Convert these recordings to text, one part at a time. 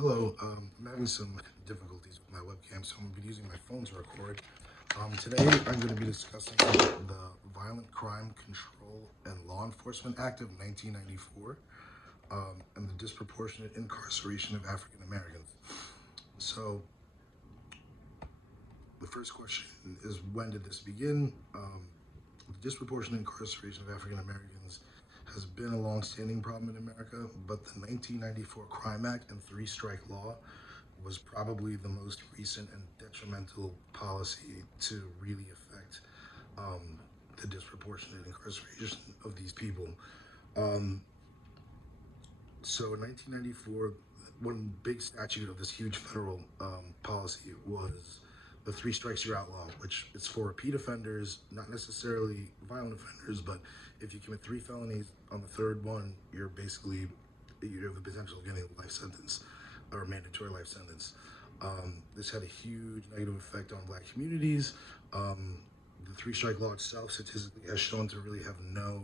Hello, I'm having some difficulties with my webcam, so I'm going to be using my phone to record. Today, I'm going to be discussing the Violent Crime Control and Law Enforcement Act of 1994 and the disproportionate incarceration of African Americans. So, the first question is, when did this begin? The disproportionate incarceration of African Americans has been a long-standing problem in America, but the 1994 Crime Act and Three Strike Law was probably the most recent and detrimental policy to really affect um, the disproportionate incarceration of these people. Um, so in 1994, one big statute of this huge federal policy was the Three Strikes You're Out law, which is for repeat offenders, not necessarily violent offenders, but if you commit three felonies on the third one, you have the potential of getting a life sentence or a mandatory life sentence. This had a huge negative effect on black communities. Um, the Three Strike Law itself statistically has shown to really have no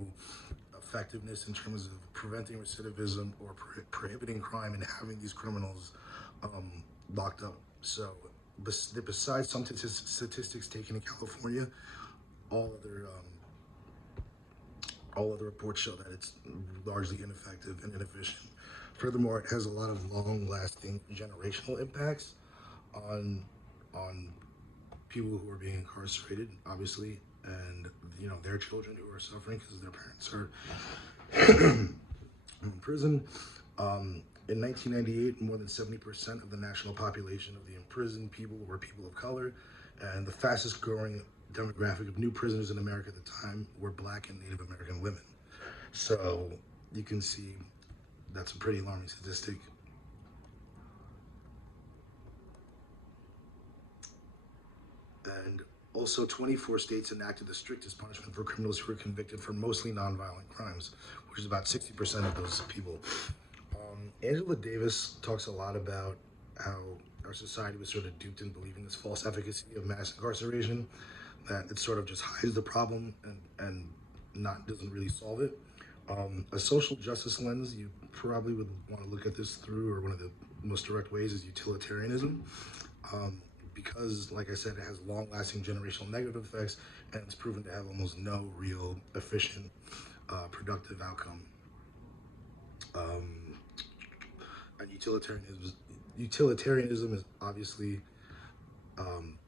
effectiveness in terms of preventing recidivism or prohibiting crime and having these criminals locked up. So, besides some statistics taken in California, all other all other reports show that it's largely ineffective and inefficient. Furthermore, it has a lot of long-lasting generational impacts on on people who are being incarcerated, obviously, and their children who are suffering because their parents are in prison. In 1998, more than 70% of the national population of the imprisoned people were people of color, and the fastest growing demographic of new prisoners in America at the time were Black and Native American women. So you can see that's a pretty alarming statistic. And also, 24 states enacted the strictest punishment for criminals who were convicted for mostly nonviolent crimes, which is about 60% of those people. Angela Davis talks a lot about how our society was sort of duped in believing this false efficacy of mass incarceration, that it sort of just hides the problem and not doesn't really solve it. A social justice lens you probably would want to look at this through, or one of the most direct ways, is utilitarianism. Um, because, like I said, it has long-lasting generational negative effects, and it's proven to have almost no real efficient, productive outcome. Um, and utilitarianism is obviously, um,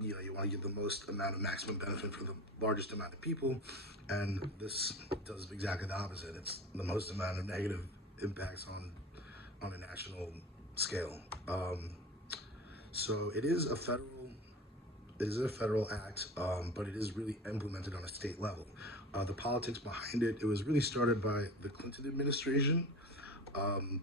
you want to get the most amount of maximum benefit for the largest amount of people, and this does exactly the opposite. It's the most amount of negative impacts on a national scale. So it is a federal act, but it is really implemented on a state level. The politics behind it was really started by the Clinton administration. Um,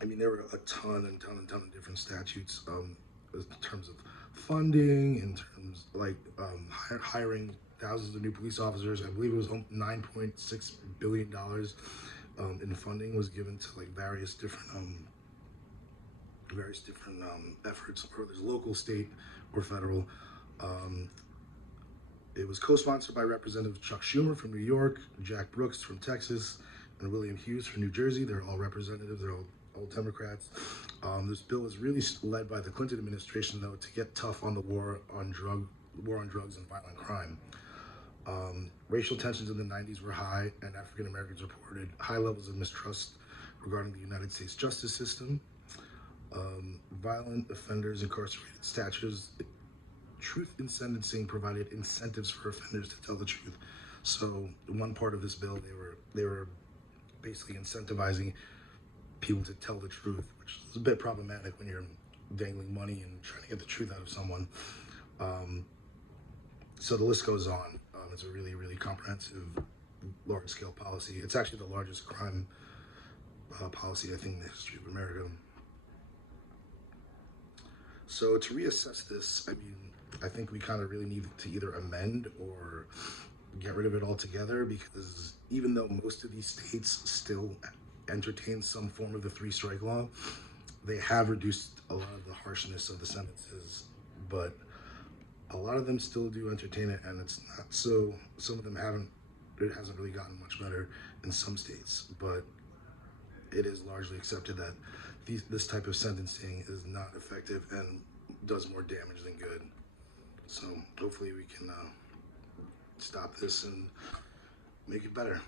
I mean, there were a ton of different statutes in terms of funding, in terms like hiring thousands of new police officers. I believe it was $9.6 billion in funding was given to like various different efforts, whether it's local, state, or federal. Um, it was co-sponsored by Representative Chuck Schumer from New York, Jack Brooks from Texas, and William Hughes from New Jersey. They're all representatives. They're all Democrats. This bill was really led by the Clinton administration, though, to get tough on the war on drugs and violent crime. Racial tensions in the 90s were high, and African Americans reported high levels of mistrust regarding the United States justice system. Violent offenders incarcerated statutes. Truth in sentencing provided incentives for offenders to tell the truth. So one part of this bill, they were basically incentivizing people to tell the truth, which is a bit problematic when you're dangling money and trying to get the truth out of someone. Um, so the list goes on. It's a really, really comprehensive, large-scale policy. It's actually the largest crime policy, I think, in the history of America. So to reassess this, I mean, I think we kind of really need to either amend or get rid of it altogether, because even though most of these states still entertain some form of the three strike law, they have reduced a lot of the harshness of the sentences, but a lot of them still do entertain it, and it's not so. Some of them haven't. It hasn't really gotten much better in some states, but it is largely accepted that this type of sentencing is not effective and does more damage than good. So hopefully we can stop this and make it better.